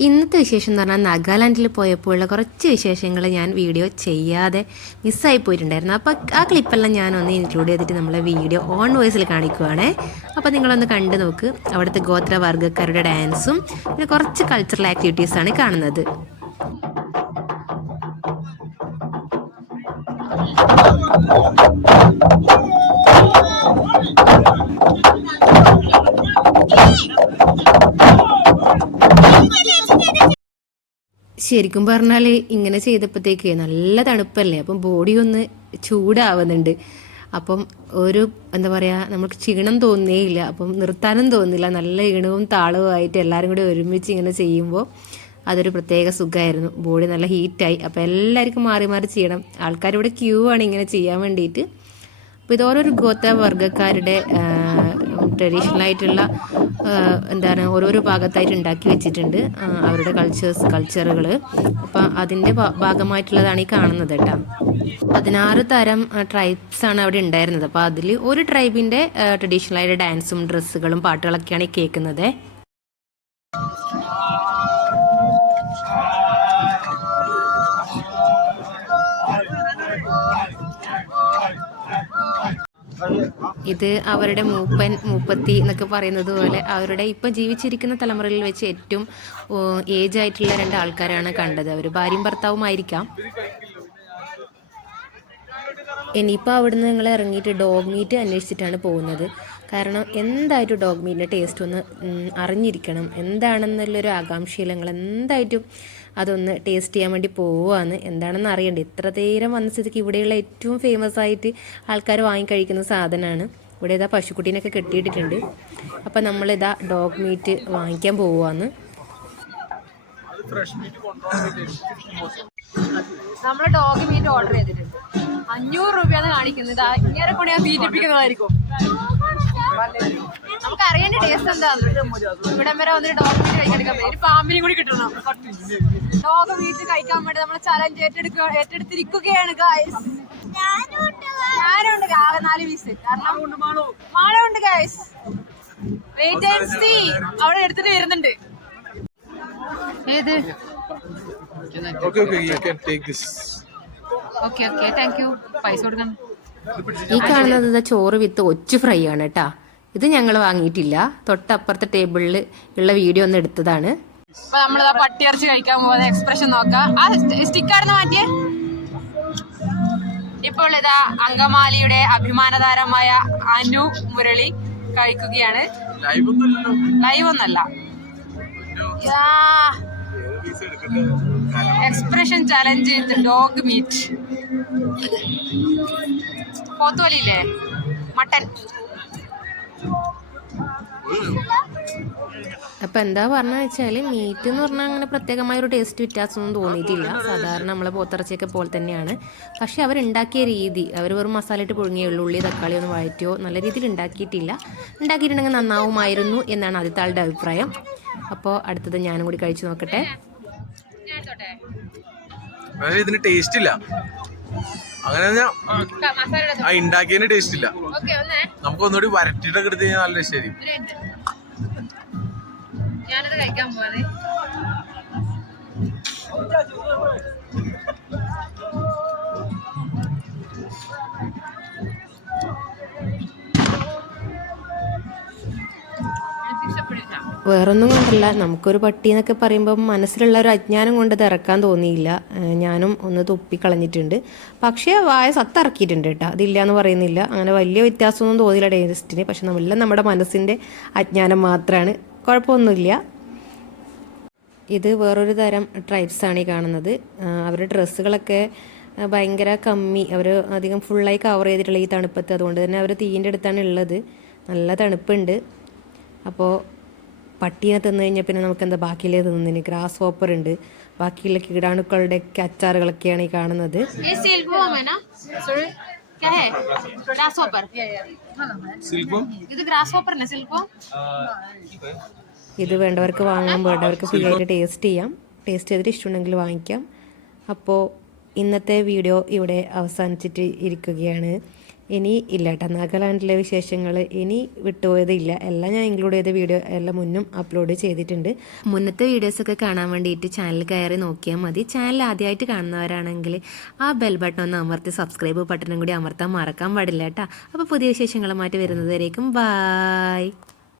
ഇന്നത്തെ വിശേഷം എന്ന് പറഞ്ഞാൽ നാഗാലാൻഡിൽ പോയപ്പോഴുള്ള കുറച്ച് വിശേഷങ്ങൾ ഞാൻ വീഡിയോ ചെയ്യാതെ മിസ്സായി പോയിട്ടുണ്ടായിരുന്നു. അപ്പോൾ ആ ക്ലിപ്പെല്ലാം ഞാനൊന്ന് ഇൻക്ലൂഡ് ചെയ്തിട്ട് നമ്മളെ വീഡിയോ ഓൺ വോയിസിൽ കാണിക്കുവാണേ. അപ്പോൾ നിങ്ങളൊന്ന് കണ്ടു നോക്ക്. അവിടുത്തെ ഗോത്രവർഗക്കാരുടെ ഡാൻസും പിന്നെ കുറച്ച് കൾച്ചറൽ ആക്ടിവിറ്റീസാണ് കാണുന്നത്. ശരിക്കും പറഞ്ഞാൽ ഇങ്ങനെ ചെയ്തപ്പോഴത്തേക്ക് നല്ല തണുപ്പല്ലേ? അപ്പം ബോഡി ഒന്ന് ചൂടാവുന്നുണ്ട്. അപ്പം ഒരു എന്താ പറയുക നമുക്ക് ക്ഷീണം തോന്നേയില്ല അപ്പം നിർത്താനും തോന്നില്ല നല്ല ഈണവും താളവും ആയിട്ട് എല്ലാവരും കൂടി ഒരുമിച്ച് ഇങ്ങനെ ചെയ്യുമ്പോൾ അതൊരു പ്രത്യേക സുഖമായിരുന്നു ബോഡി നല്ല ഹീറ്റായി അപ്പോൾ എല്ലാവർക്കും മാറി മാറി ചെയ്യണം. ആൾക്കാരിവിടെ ക്യൂ ആണ് ഇങ്ങനെ ചെയ്യാൻ വേണ്ടിയിട്ട് അപ്പോൾ ഇത് ഓരോരു ഗോത്ര വർഗക്കാരുടെ ട്രഡീഷണൽ ആയിട്ടുള്ള ആ, എന്താണ് ഓരോരോ ഭാഗത്തായിട്ട് ഉണ്ടാക്കി വെച്ചിട്ടുണ്ട് അവരുടെ കൾച്ചേഴ്സ് കൾച്ചറുകൾ അപ്പം അതിന്റെ ഭാഗമായിട്ടുള്ളതാണ് ഈ കാണുന്നത് കേട്ടോ. പതിനാറ് തരം ട്രൈബ്സ് ആണ് അവിടെ ഉണ്ടായിരുന്നത്. അപ്പോൾ അതിൽ ഒരു ട്രൈബിന്റെ ട്രഡീഷണൽ ആയിട്ട് ഡാൻസും ഡ്രസ്സുകളും പാട്ടുകളൊക്കെയാണ് ഈ കേൾക്കുന്നത്. ഇത് അവരുടെ മൂപ്പൻ മൂപ്പത്തി എന്നൊക്കെ പറയുന്നത് പോലെ അവരുടെ ഇപ്പം ജീവിച്ചിരിക്കുന്ന തലമുറയിൽ വെച്ച് ഏറ്റവും ഏജ് ആയിട്ടുള്ള രണ്ട് ആൾക്കാരാണ് കണ്ടത്. അവർ ഭാര്യയും ഭർത്താവുമായിരിക്കാം. ഇനിയിപ്പോൾ അവിടുന്ന് നിങ്ങൾ ഇറങ്ങിയിട്ട് ഡോഗ് മീറ്റ് അന്വേഷിച്ചിട്ടാണ് പോകുന്നത്. കാരണം എന്തായിട്ടും ഡോഗ് മീറ്റിന്റെ ടേസ്റ്റ് ഒന്ന് അറിഞ്ഞിരിക്കണം? എന്താണെന്നുള്ളൊരു ആകാംക്ഷയിൽ നിങ്ങൾ എന്തായിട്ടും അതൊന്ന് ടേസ്റ്റ് ചെയ്യാൻ വേണ്ടി പോവുകയാണ്. എന്താണെന്ന് അറിയണ്ടേ. ഇത്ര നേരം വന്ന സ്ഥിതിക്ക് ഇവിടെയുള്ള ഏറ്റവും ഫേമസ് ആയിട്ട് ആൾക്കാർ വാങ്ങിക്കഴിക്കുന്ന സാധനമാണ്. ഇവിടെ ഇതാ പശുക്കുട്ടീനൊക്കെ കെട്ടിയിട്ടിട്ടുണ്ട്. അപ്പം നമ്മളിതാ ഡോഗ് മീറ്റ് വാങ്ങിക്കാൻ പോവുകയാണ്. നമ്മൾ ഡോഗ് മീറ്റ് ഓർഡർ ചെയ്തിട്ടുണ്ട്. അഞ്ഞൂറ് രൂപയാണ് കാണിക്കുന്നത്. ഇതാ ഇങ്ങനെ കൊണ്ട് ഞാൻ തീറ്റിപ്പിക്കുന്നതായിരിക്കും. നമുക്ക് അറിയേണ്ട ടേസ്റ്റ് എന്താന്ന് ഇവിടം വരെ വന്നിട്ട് ഡോഗ് മീറ്റ് കഴിക്കാൻ ഒരു പാമ്പിനും കൂടി കിട്ടണം. ഡോഗ് മീറ്റ് കഴിക്കാൻ വേണ്ടി നമ്മൾ ചലഞ്ച് ഏറ്റെടുക്കുക ഏറ്റെടുത്തിരിക്കുകയാണ് ഗായ്സ് ഞാനുണ്ട് ആകെ നാല് പീസ് കാരണം മാളുണ്ട് ഗായ്സ് വെയിറ്റ് ആൻഡ് സീ അവിടെ എടുത്തിട്ട് വരുന്നുണ്ട്. ഏത്? Okay, okay, you can take this. Okay okay thank you പൈസ കൊടുക്കണം. ഈ കാണുന്നത് ചോറ് വിത്ത് ഒച്ചു ഫ്രൈ ആണ് കേട്ടാ. ഇത് ഞങ്ങൾ വാങ്ങിയിട്ടില്ല. തൊട്ടപ്പുറത്തെ ടേബിളിൽ ഉള്ള വീഡിയോ ഒന്ന് എടുത്തതാണ്. അപ്പൊ നമ്മളിതാ പട്ടിയിറച്ചി കഴിക്കാൻ പോകുന്ന എക്സ്പ്രഷൻ നോക്കാം. ആ മാറ്റിയേ? ഇപ്പോൾ ഇതാ അങ്കമാലിയുടെ അഭിമാനതാരമായ അനു മുരളി കഴിക്കുകയാണ്. ലൈവ് ഒന്നല്ല എക്സ്പ്രഷൻ ചലഞ്ച് ഡോഗ് മീറ്റ് പോത്തോലില്ലേ മട്ടൻ. അപ്പം എന്താ പറഞ്ഞ വെച്ചാൽ മീറ്റ് എന്ന് പറഞ്ഞാൽ അങ്ങനെ പ്രത്യേകമായ ഒരു ടേസ്റ്റ് വ്യത്യാസമൊന്നും തോന്നിയിട്ടില്ല. സാധാരണ നമ്മളെ പോത്തിറച്ചിയൊക്കെ പോലെ തന്നെയാണ്. പക്ഷെ അവരുണ്ടാക്കിയ രീതി അവർ വെറും മസാല ഇട്ട് പുഴുങ്ങിയ ഉള്ളി തക്കാളി ഒന്നും വഴറ്റിയോ നല്ല രീതിയിൽ ഉണ്ടാക്കിയിട്ടില്ല. ഉണ്ടാക്കിയിട്ടുണ്ടെങ്കിൽ നന്നാവുമായിരുന്നു എന്നാണ് ആദ്യത്തെ ആളുടെ അഭിപ്രായം. അപ്പോൾ അടുത്തത് ഞാനും കൂടി കഴിച്ചു നോക്കട്ടെ. ഇതിന് ടേസ്റ്റ് ഇല്ല. അങ്ങനെ ആ ഉണ്ടാക്കിയതിന് ടേസ്റ്റ് ഇല്ല. നമുക്ക് ഒന്നുകൂടി വരട്ടിട്ടൊക്കെ എടുത്ത് കഴിഞ്ഞാൽ നല്ല ശരി. ഞാനത് കഴിക്കാൻ പോവാതെ. വേറൊന്നും കൊണ്ടല്ല. നമുക്കൊരു പട്ടി എന്നൊക്കെ പറയുമ്പോൾ മനസ്സിലുള്ള ഒരു അജ്ഞാനം കൊണ്ട് ഇത് ഇറക്കാൻ തോന്നിയില്ല ഞാനും ഒന്ന് തുപ്പി കളഞ്ഞിട്ടുണ്ട്. പക്ഷേ വായ സത്തിറക്കിയിട്ടുണ്ട് കേട്ടോ. അതില്ല എന്ന് പറയുന്നില്ല. അങ്ങനെ വലിയ വ്യത്യാസമൊന്നും തോന്നിയില്ല ടേസ്റ്റിന് പക്ഷെ നമ്മളെല്ലാം നമ്മുടെ മനസ്സിന്റെ അജ്ഞാനം മാത്രമാണ് കുഴപ്പമൊന്നുമില്ല. ഇത് വേറൊരു തരം ട്രൈബ്സാണ് ഈ കാണുന്നത്. അവരുടെ ഡ്രസ്സുകളൊക്കെ ഭയങ്കര കമ്മി. അവർ അധികം ഫുള്ളായി കവർ ചെയ്തിട്ടുള്ള ഈ തണുപ്പത്ത്. അതുകൊണ്ട് തന്നെ അവർ തീന്റെ അടുത്താണ് ഉള്ളത്. നല്ല തണുപ്പുണ്ട്. അപ്പോൾ പട്ടിയെ തന്നു കഴിഞ്ഞാൽ പിന്നെ നമുക്ക് എന്താ ബാക്കിയിലേ തിന്നുന്നതിന്? ഗ്രാസ് ഹോപ്പർ ഉണ്ട്. ബാക്കിയുള്ള കീടാണുക്കളുടെ ഒക്കെ അച്ചാറുകളൊക്കെയാണ് ഈ കാണുന്നത്. ഇത് വേണ്ടവർക്ക് വാങ്ങാൻ വേണ്ടവർക്ക് ഫ്രീ ആയിട്ട് ടേസ്റ്റ് ചെയ്യാം. ടേസ്റ്റ് ചെയ്തിട്ട് ഇഷ്ടമുണ്ടെങ്കിൽ വാങ്ങിക്കാം. അപ്പോൾ ഇന്നത്തെ വീഡിയോ ഇവിടെ അവസാനിച്ചിട്ട് ഇരിക്കുകയാണ്. ഇനി ഇല്ല കേട്ടോ നാഗാലാൻഡിലെ വിശേഷങ്ങൾ ഇനി വിട്ടുപോയതില്ല. എല്ലാം ഞാൻ ഇൻക്ലൂഡ് ചെയ്ത വീഡിയോ എല്ലാം മുന്നും അപ്ലോഡ് ചെയ്തിട്ടുണ്ട്. മുന്നത്തെ വീഡിയോസൊക്കെ കാണാൻ വേണ്ടിയിട്ട് ചാനൽ കയറി നോക്കിയാൽ മതി. ചാനൽ ആദ്യമായിട്ട് കാണുന്നവരാണെങ്കിൽ ആ ബെൽ ബട്ടൺ ഒന്ന് അമർത്തി സബ്സ്ക്രൈബ് ബട്ടണും കൂടി അമർത്താൻ മറക്കാൻ പാടില്ല കേട്ടോ അപ്പോൾ പുതിയ വിശേഷങ്ങളുമായിട്ട് വരുന്നതുവരേക്കും ബായ്